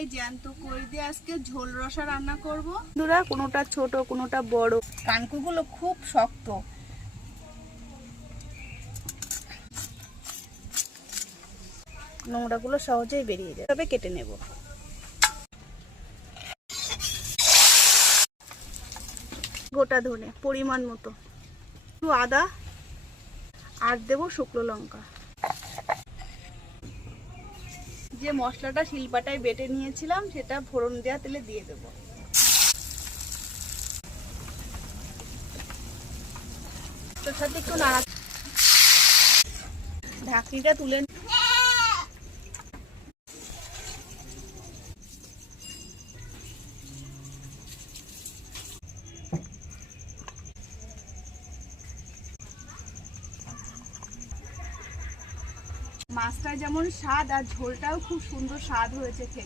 এই জ্যান্ত কই দিয়ে আজকে ঝোল রসা রান্না করব। বন্ধুরা, কোনোটা ছোট কোনোটা বড়। কানকুগুলো খুব শক্ত। নোংরাগুলো সহজেই বেরিয়ে যায়, তবে কেটে নেব। গোটা ধনে পরিমাণ মতো, একটু আদা, আর দেবো শুকনো লঙ্কা। যে মশলাটা শিলপাটায় বেটে নিয়েছিলাম সেটা ফোড়ন দেওয়া তেলে দিয়ে দেবো। তোর সাথে একটু নাড়া, ঢাকনিটা তুলে মাছটা যেমন স্বাদ আর ঝোলটাও খুব সুন্দর স্বাদ হয়েছে খেতে।